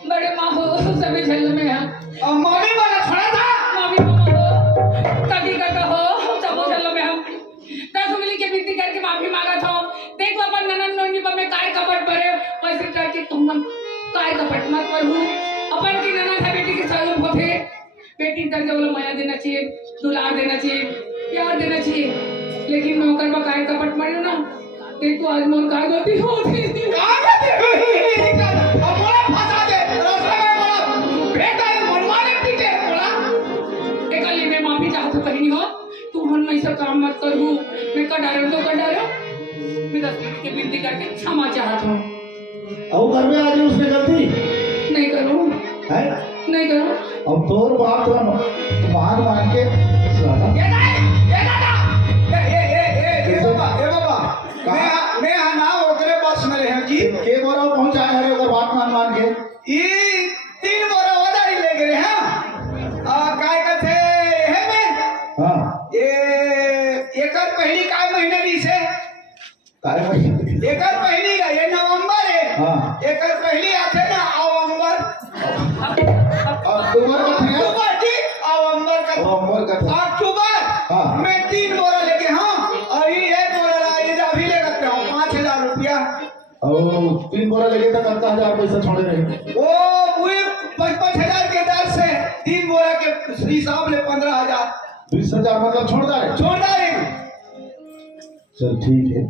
बड़े माँ हो सभी झल में है अब मम्मी वाला छोड़ा था मामी मामा हो काकी काका हो सब झल में हम दस उंगली के विनती करके माफी मांगा था देख अपन ननन नोनी में काय कपट परे वैसे करके तुम काय कपट मत पढ़ू अपन की ननन है बेटी के सहयोग होते बेटी तक जब माया देना चाहिए दुलार देना चाहिए प्यार देना चाहिए लेकिन नौकर में काय कपट पड़े ना देख तो आज मोर काय गलती होती अब बोला फंसा दे रास्ते में बोला बेटा ये मनवाने पीछे बोला एकली मैं माफी चाहत कहीं हो तू हम ऐसा काम मत करू मैं का डरो तो का डरो मैं दस मिनट की विनती करके क्षमा चाहत हूँ अब घर में आज उसने गलती नहीं करो है नहीं करो अब तोर बात मान के ये दादा ये बाबा मैं ना ओकरे बस में रहे जी के बोरा पहुंचाए हरे अगर बात मान के ये 3 बोरा उधारी ले गए हैं काय कहते है में हां ये एकर पहली काय महीने भी से काय भाई एकर पहली का ये नवंबर है हां एकर पहली आते ना नवंबर अक्टूबर का था अक्टूबर जी नवंबर का था अक्टूबर हाँ। मैं 3 बोरा लेके हाँ और ये 1 बोरा ये अभी ले सकते हो 5000 रुपया और 3 बोरा लेके तक 10,000 पैसा छोड़े रहे वो पूरे 55,000 के दर से 3 बोरा के हिसाब ले 15,000 20,000 मतलब छोड़ दे छोड़ डाले चल ठीक है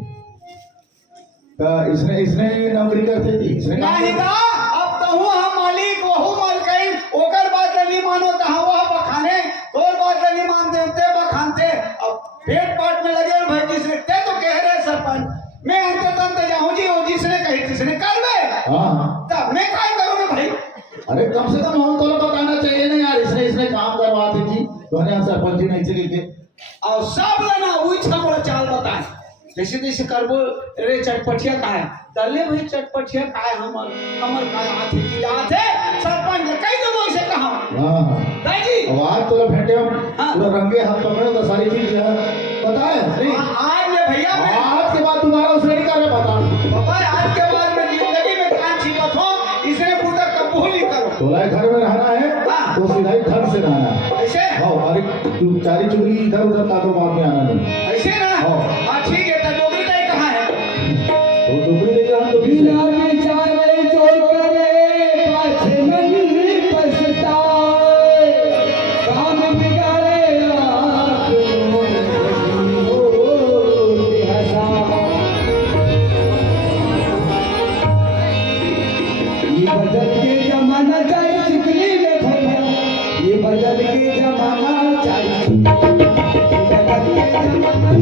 तो इसने नौकरी करते थी इसने काम नहीं करते- का अब तो हूँ हम मालिक वहू मालकिन ओकर बात नहीं मानो कहा वह बखाने तोर बात नहीं मानते ते बखानते अब पेट पाट में लगे भाई जिसने ते तो कह रहे सरपंच मैं अंत तंत जाऊं जी और जिसने कही जिसने कर दे हाँ तब मैं काय करूंगा भाई अरे कम से कम हम तो बताना चाहिए ना यार इसने काम करवाते थी तो यहाँ सरपंच जी नहीं से के और सब लेना वही छमड़ा चाल बताए जैसे जैसे करबो रे चटपटिया का है तले भाई चटपटिया का है हमर का आथे की आथे सरपंच कई दो से कहा हाँ भाई जी अब आज तो भेंटे हम हाँ। पूरा रंगे हाथ पकड़े तो सारी चीज जो है बताए नहीं आज में भैया मैं आज के बाद दोबारा उसे नहीं कर बता बाबा आज के बाद में जिंदगी में कान छिपत हो इसने पूरा कबूल ही करो तोला घर में रहना है हाँ। तो सीधा ही घर से रहना है ऐसे हाँ अरे तू चारी चुगली इधर उधर कारोबार में आना नहीं ऐसे ना हाँ। हाँ ठीक है तो नौकरी नहीं कहाँ है तो टुकड़ी लेकर हम तो बिना विचारे जो करे पाछे नहीं पछताए काम बिगाड़े ये बदल के जमाना चाहे चिकली में भैया ये बदल के जमाना चाहे ये बदल के जमाना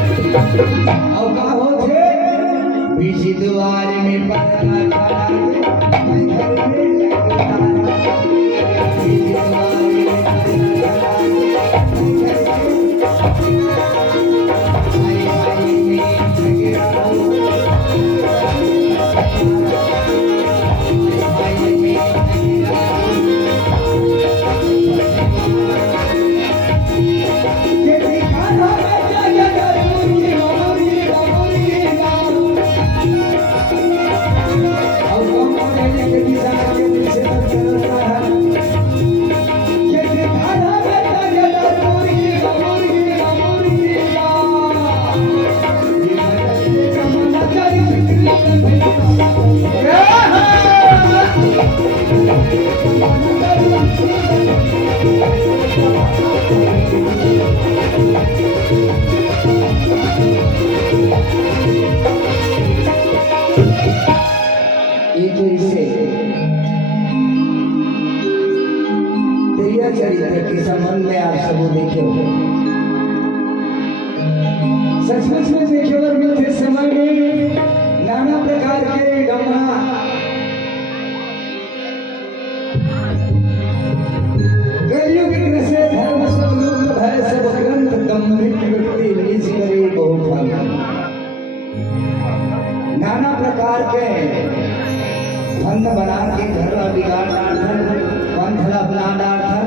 अब का होथे बीजी द्वार में पत्ता खड़ा है घर में लगता बीजी द्वार में पत्ता खड़ा है के किसान के दिल से करता है ये दिखाना बेटा गदा मुर्गी मुर्गी मुर्गी ये जमाना जारी एक इसे तेरा चरित्र के संबंध में आप सब देखे हो सचमुच में देखे और मिलते समय में नाना प्रकार के डमरा कलयुग कृष्ण धर्म सब लोग भय सब ग्रंथ गंभीर व्यक्ति निज करे बहुत नाना प्रकार के फंद बना के घर बिगाड़ डालथन पंथ अपना डालथन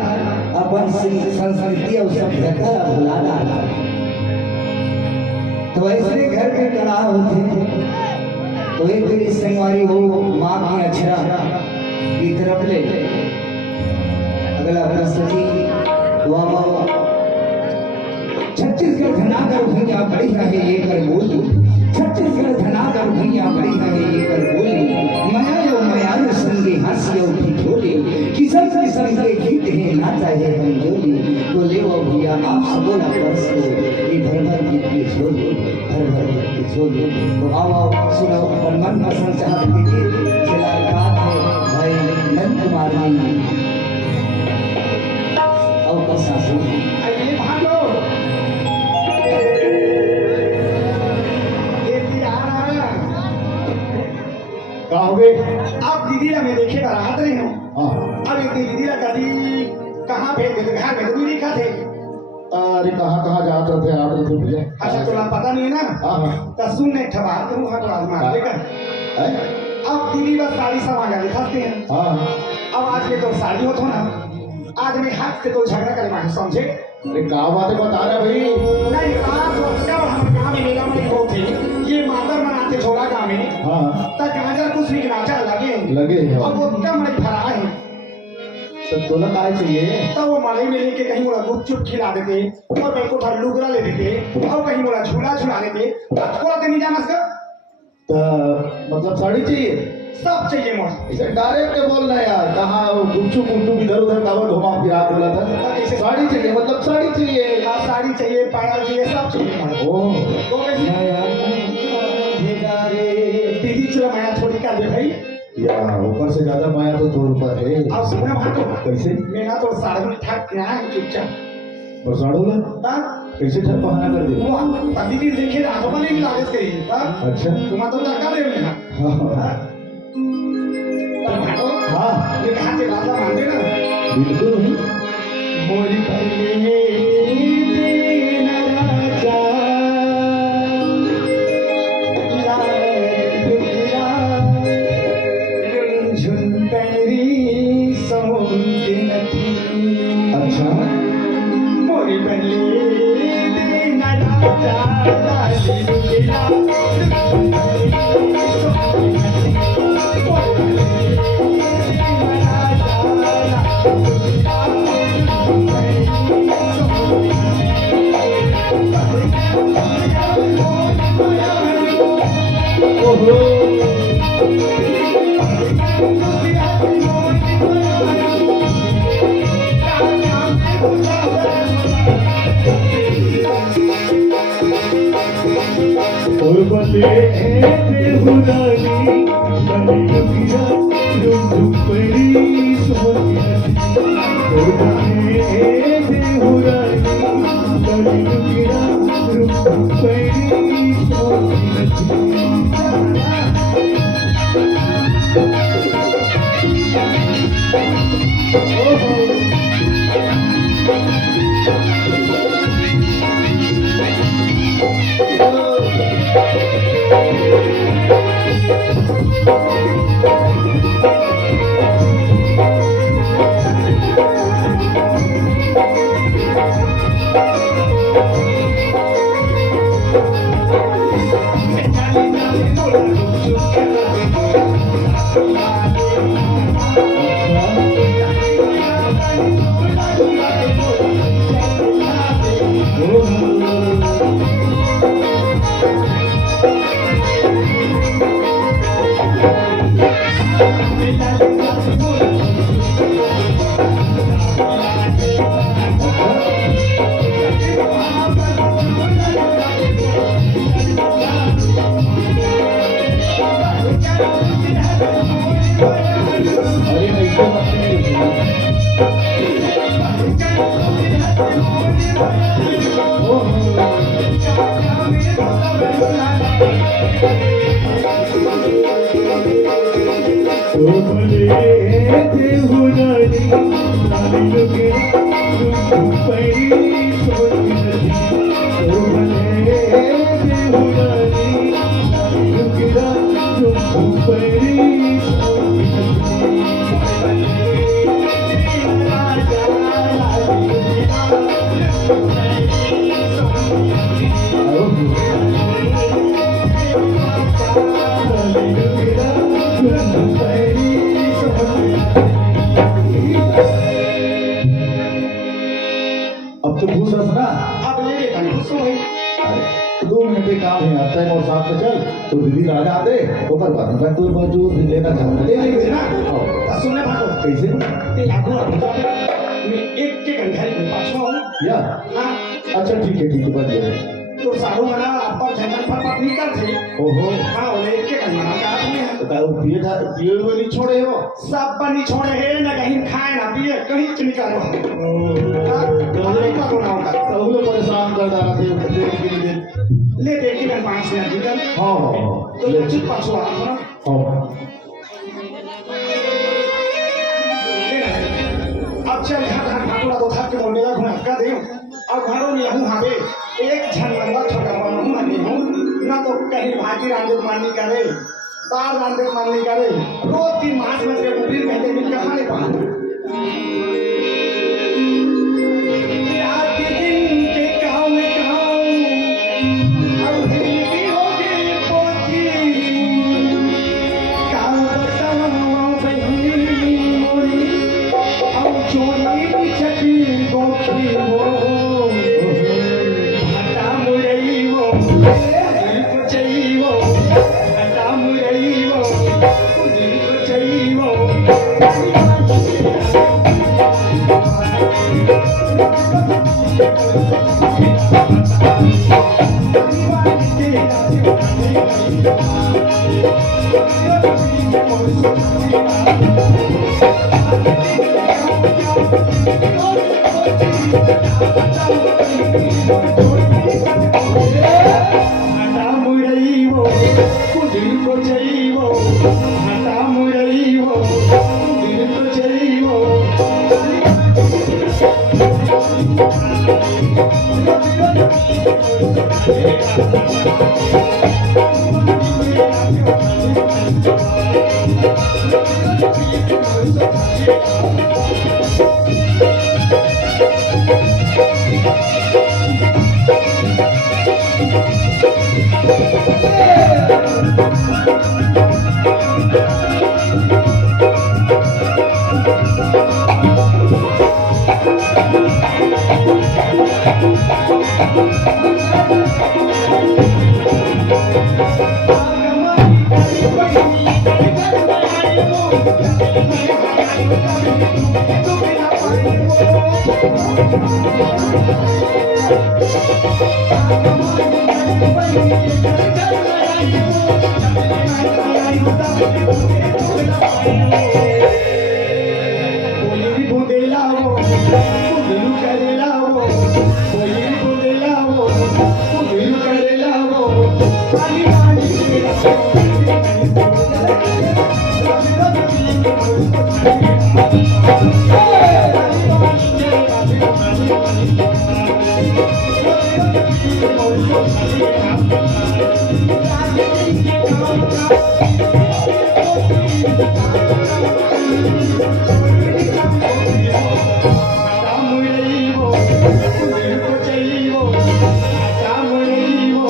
अपन संस्कृति और सभ्यता भुला डालथन तो ऐसे घर के कड़ा होते तो एक दिन संगवारी हो माँ की अक्षरा की तरफ ले अगला प्रश्न जी छत्तीसगढ़ धनागर भैया बड़ी है ये कर बोली छत्तीसगढ़ धनागर भैया बड़ी है ये कर बोली माया यो मायालु संगे हंसियो की झोली किस्म किस्म के गीत हैं ना चाहे हम जोली तो ले वो भैया आप सबों ना बस ये भर गीत की झोली भर गीत की झोली तो आओ सुनो और मन पसंद चाहत के गीत जिला गात है भाई नंद कुमार जी और कसा सुन ये भागो ये तिहारा का हो गए? अब दीदी ला मैं देखे राहत नहीं हूँ हाँ अब एक दीदी ला कभी कहाँ भेज देते घर में तो नहीं दिखा थे अरे कहाँ जात रहते आप रहते भैया? अच्छा तुला पता नहीं है ना हाँ हाँ तो सुन ने ठबा तुम हट आजमा लेकर है? अब दीदी बस साड़ी समाज दिखाते हैं हाँ अब आज के तो शादी होता ना आज मैं हाथ से तो झगड़ा करे मांगे समझे अरे क्या बात है बता रहे भाई? नहीं आज जब हम गाँव में मेला में होते ये मातर मनाते छोड़ा गाँव में हाँ तक गाजर कुछ भी नाचा लगे लगे हैं। अब वो एकदम मैं फरा है तो तोला काय चाहिए? तब वो मलाई में लेके कहीं मोला गुपचुप खिला देते और कहीं को लुगरा ले देते और कहीं मोला झूला झूला देते थोड़ा दिन नहीं जाना सर तो मतलब साड़ी चाहिए? सब चाहिए मोला इसे डायरेक्ट बोलना यार कहाँ गुपचुप गुपचुप इधर उधर काबर घुमा फिरा बोला था साड़ी चाहिए मतलब साड़ी चाहिए हाँ, साड़ी चाहिए पायल चाहिए सब चाहिए मोला ओ तो दीदी चलो माया थोड़ी कर दे भाई यार ऊपर से ज्यादा माया तो तोड़ पर है। अब सुना भाटो कैसे? मैं ना तो साड़ी ठाक के आया चुपचाप बरसाड़ोला हाँ कैसे ठग बहाना कर दे? वो दीदी देखे रातों में नहीं लागत करी अच्छा तुम तो टका दे लेना हाँ हाँ ये कहाँ के राजा मानते ना बिल्कुल नहीं। मोरी पहले देना राजा लाल दुनिया झुन पैरी समुद्र नदी अच्छा मोरी पहले देना राजा लाल दुनिया Thank you. अब तो पूछ रहा था ना, अब ले ले कंफ्यूज हो गई। अरे 2 मिनट के काम है, आता है और साथ में चल तो दीदी राजा आते ओकर बाद मैं तो बाजू लेना चाहता ले ले ना हाँ। सुनने भागो कैसे ते लागू मैं एक के घंटे में पाछो हूं या हां अच्छा ठीक है बढ़िया तो सारू मना आप जंगल पर पत्नी कर थे ओहो हां बोले एक के घंटे मना का तुम्हें बताओ पिए वो नहीं छोड़े हो सब बनी छोड़े है ना कहीं खाए ना पिए कहीं निकलो का गुना होगा तो वो परेशान कर डाला थे ले देखी मैं 5 मिनट निकल हाँ तो ले चुप पाछो आ ना हाँ अब चल घर ठाकुरा तो थक के मेला घुमा का दे अब घरों में हूं हावे एक झनमंदा छोटा बना हूं नहीं हूं ना तो कहीं भागी रांदे मारनी करे तार रांदे मारनी करे रोज की मांस में के ऊपरी पहले मिल के खाने पा आज के दिन के गाँव में गाँव अब हिंदी हो गई पोथी गाँव बताओ बहनी मोरी अब चोरी छठी गोखी हो हटा मुरई वो दिल को चाहिए वो हटा मुरई वो दिल को चाहिए वो हटा मुरई वो दिल को चाहिए वो हटा मुरई वो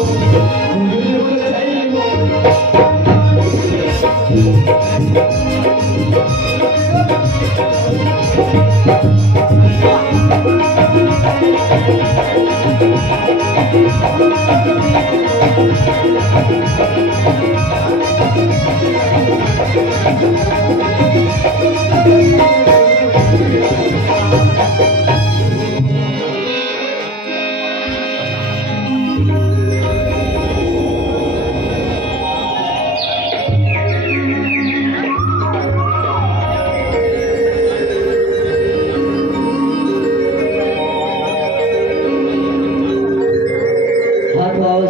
दिल को चाहिए वो Thank you.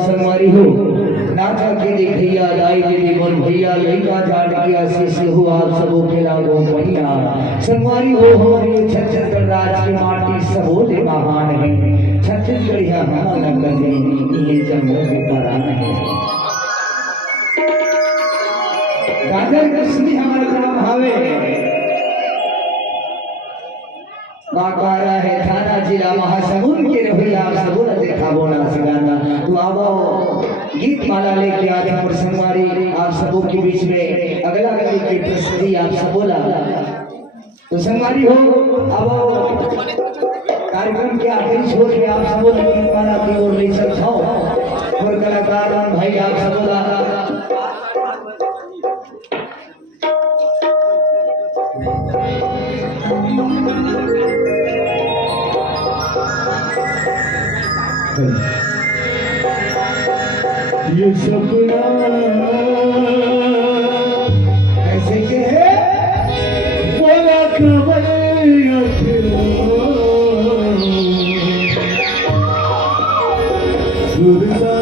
संगवारी हो नाचा के देखिया दाई के देवन भैया लइका जाट के आशीष हो आप सबों के लागो भैया संगवारी हो हमारे छत्तीसगढ़ राज्य की माटी सबो दे महान है छत्तीसगढ़ यहाँ हमारा कहे ये जंगल के परा नहीं राजा कृष्ण हमारा नाम हावे बाकारा है थाना जिला महासमुंद के रहिया आप सबों ने देखा बोला सिगाना तो अब गीत माला लेके आते हैं और संगवारी आप सबों के बीच में अगला गीत की प्रस्तुति आप सब बोला तो संगवारी हो अब कार्यक्रम के आखिरी छोर में आप सबों ने गीत माला की ओर ले चल जाओ और कलाकार भाई आप सब बोला ये सपना ऐसे के है बोला कमल सुरता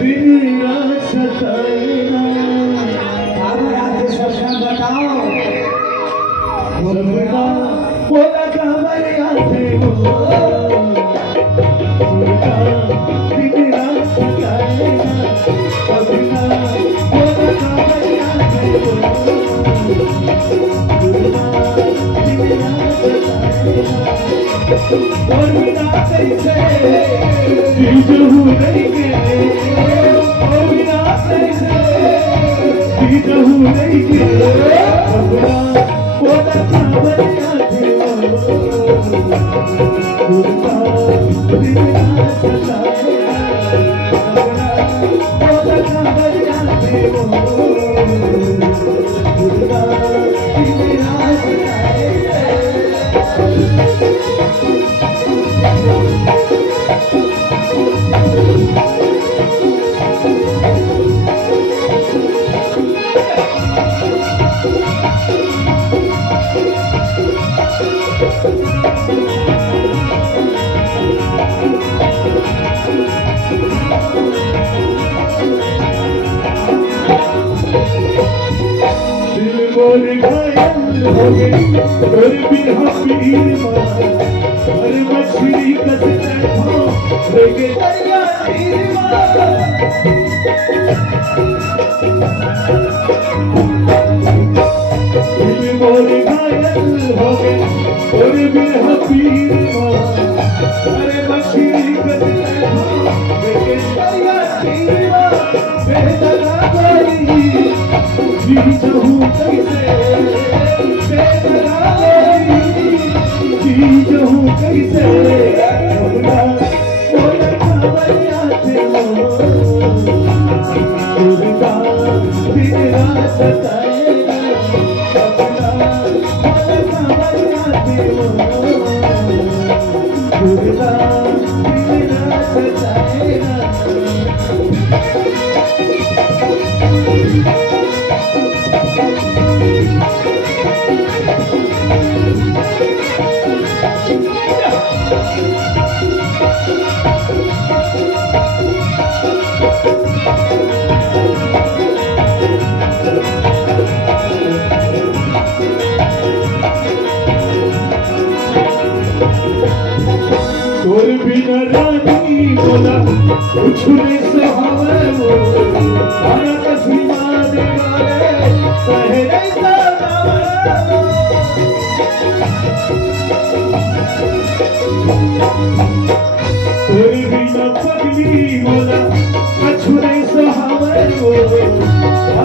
बिना सताएगा आप रात सपना बताओ सपना बोला कमल आते हो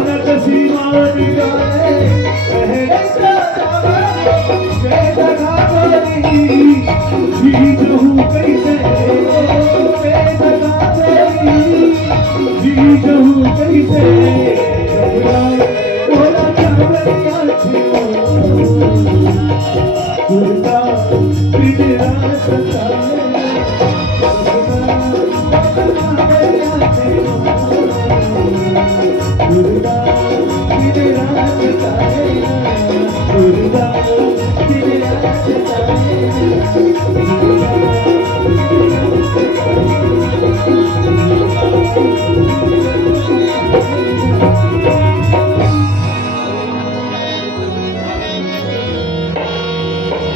Ana